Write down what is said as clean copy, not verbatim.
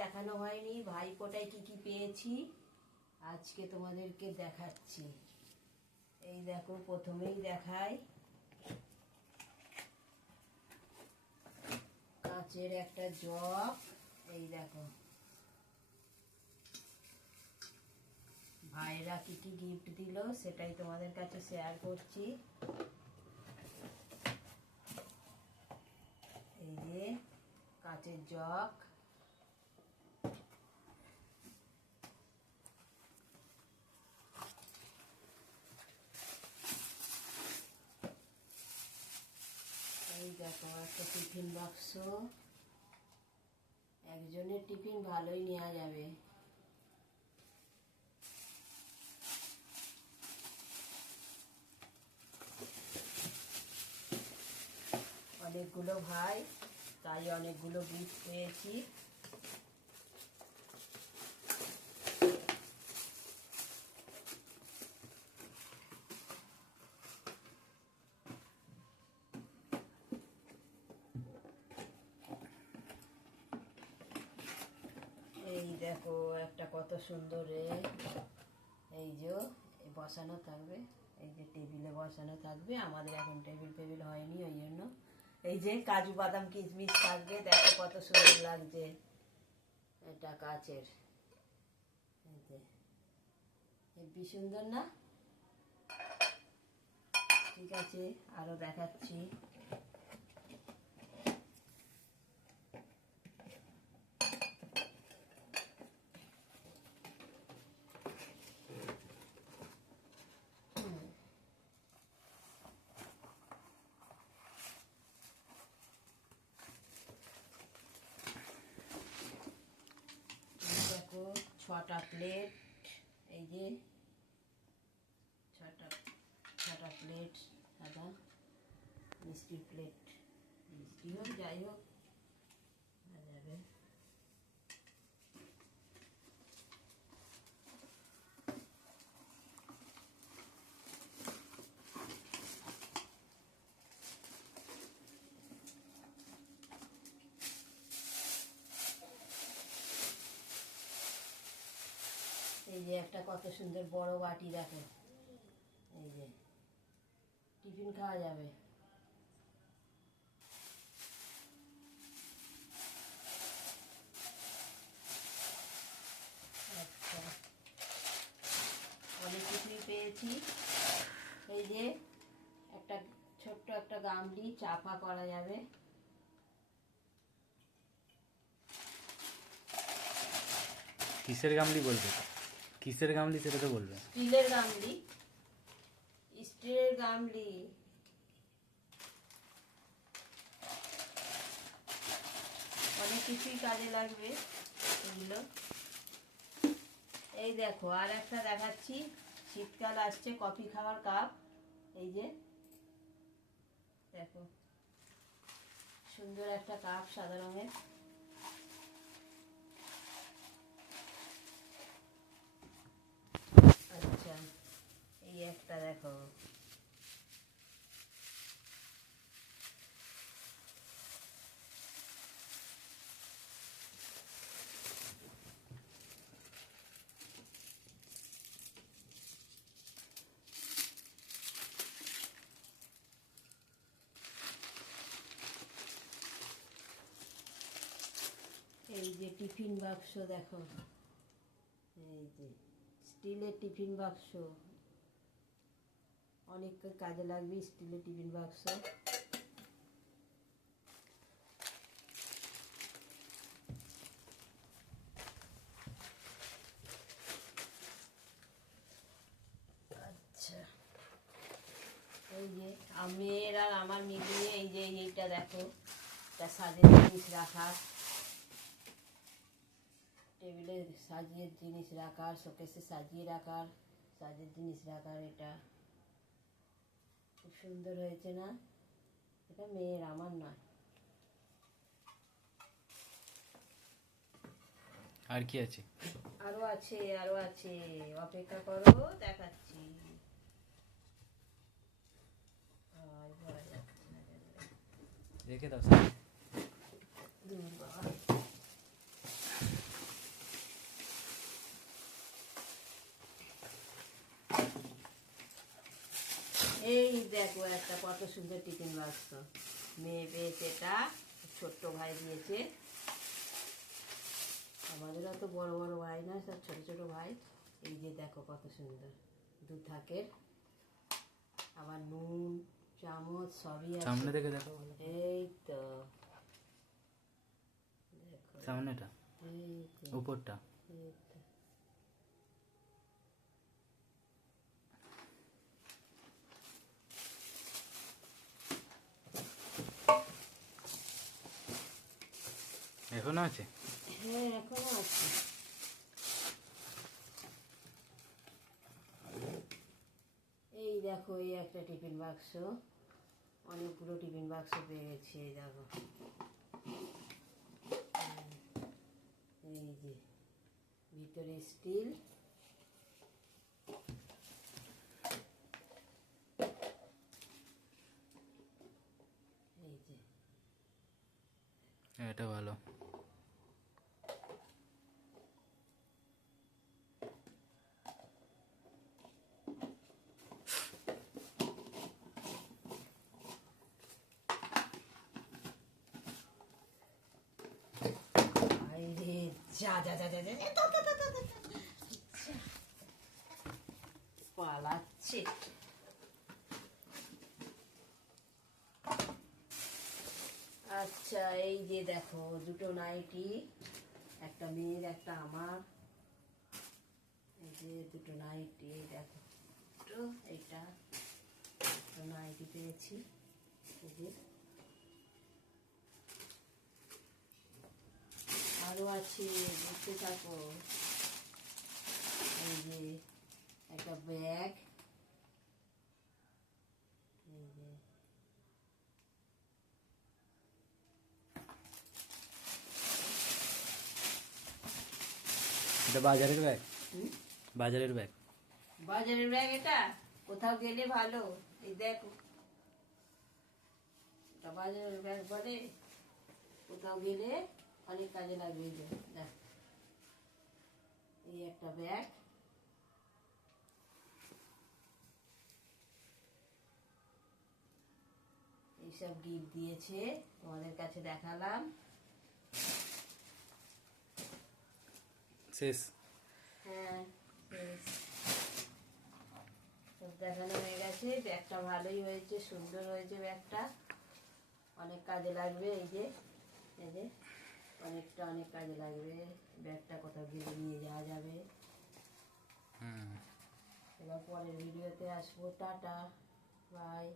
দেখানো হয়নি ভাইফোঁটায় কি কি পেয়েছি, আজকে তোমাদেরকে দেখাচ্ছি। এই দেখো, প্রথমেই দেখাই কাচের একটা জগ। এই দেখো ভাইরা কি কি গিফট দিল সেটাই তোমাদের কাছে শেয়ার করছি। এই যে কাচের জগ, এই দেখো একটা টিফিন বাক্স। একজনের টিফিন ভালোই নেওয়া যাবে। অনেকগুলো ভাই, তাই অনেকগুলো গিফট পেয়েছি। এই দেখো একটা কত সুন্দর এই যে বসানো থাকবে, এই যে টেবিলে বসানো থাকবে। আমাদের এখন টেবিল হয়নি, ওই জন্য এই যে কাজু বাদাম কিশমিশ থাকবে। দেখো কত সুন্দর লাগছে, এটা কাচের। এই যে হেব্বি সুন্দর না? ঠিক আছে, আরো দেখাচ্ছি। দেখো 6টা প্লেট, এই যে 6টা প্লেট, সাদা মিষ্টির প্লেট। মিষ্টি হোক যাই হোক যাবে। এই যে একটা কত সুন্দর বড় বাটি, দেখো এই যে টিফিন খাওয়া যাবে। আচ্ছা, অনেক কিছুই পেয়েছি। এই যে একটা ছোট্ট একটা গামলি, চাপা করা যাবে। কিসের গামলি বলবে? কিসের গামলি সেটা তো বলবে। স্টিলের গামলি, স্টিলের গামলি। অনেক কিছুই কাজে লাগবে এগুলো। এই দেখো আর একটা দেখাচ্ছি, শীতকাল আসছে, কফি খাওয়ার কাপ। এই যে দেখো সুন্দর একটা কাপ, সাদা রঙের। আচ্ছা, এই একটা দেখো, এই যে টিফিন বাক্স। দেখো এই যে স্টিলের টিফিন বাক্স, অনেক কাজে লাগবে স্টিলের টিফিন বাক্স। আচ্ছা, এই যে আমের আর আমার মিলিয়ে এই যে এইটা দেখো, এটা সাজের জিনিস রাখার, টেবিলে সাজিয়ে জিনিস রাখার, শোকেসে সাজিয়ে রাখার, সাজের জিনিস রাখার। এটা খুব সুন্দর হয়েছে না? এটা মেয়ের, আমার নয়। আর কি আছে? আরো আছে, আরো আছে, অপেক্ষা করো, দেখাচ্ছি। রেখে দাও। দূর বাবা। এই দেখো একটা কত সুন্দর টিফিন বাক্স, মেয়ে পেয়েছে এটা, ছোট্ট ভাই দিয়েছে। আমাদের অত বড় বড় ভাই না, সব ছোট ছোট ভাই। এই যে দেখো কত সুন্দর, দু থাকের, আবার নুন চামচ সবই আছে। সামনে থেকে দেখো ভালো। এই তো দেখো, সামনেটা, এই তো, উপরটা। এই তো। এখনো আছে? হ্যাঁ এখনো আছে। এই দেখো এই একটা টিফিন বাক্স, অনেকগুলো টিফিন বাক্স পেয়ে গেছি। এই দেখো, এই যে ভিতরে স্টিল, এই যে এটা ভালো। আরে যা যা যা যা যা যা, তা, তা, তা, তা, তা, তা। পালাচ্ছে। আচ্ছা এই যে দেখো দুটো নাইটি, একটা মেয়ের একটা আমার। এই যে দুটো নাইটি, এই দেখো দুটো, এইটা একটা নাইটি পেয়েছি। এই যে আরো আছে, দেখতে থাকো। এই যে একটা ব্যাগ, এই যে এটা বাজারের ব্যাগ, হুম? বাজারের ব্যাগ। বাজারের ব্যাগ এটা, কোথাও গেলে ভালো। এই দেখো, এটা বাজারের ব্যাগ বলে, কোথাও গেলে অনেক কাজে লাগবে। এই যে দেখ, এই একটা ব্যাগ, এইসব গিফট দিয়েছে, তোমাদের কাছে দেখালাম। শেষ? হ্যাঁ বেশ। সব দেখানো হয়ে গেছে। ব্যাগটা ভালোই হয়েছে, সুন্দর হয়েছে ব্যাগটা, অনেক কাজে লাগবে। এই যে অনেকটা অনেক কাজে লাগবে ব্যাগটা, কোথাও গেলে নিয়ে যাওয়া যাবে। হুম। এবার পরের ভিডিওতে আসবো। Tata, by.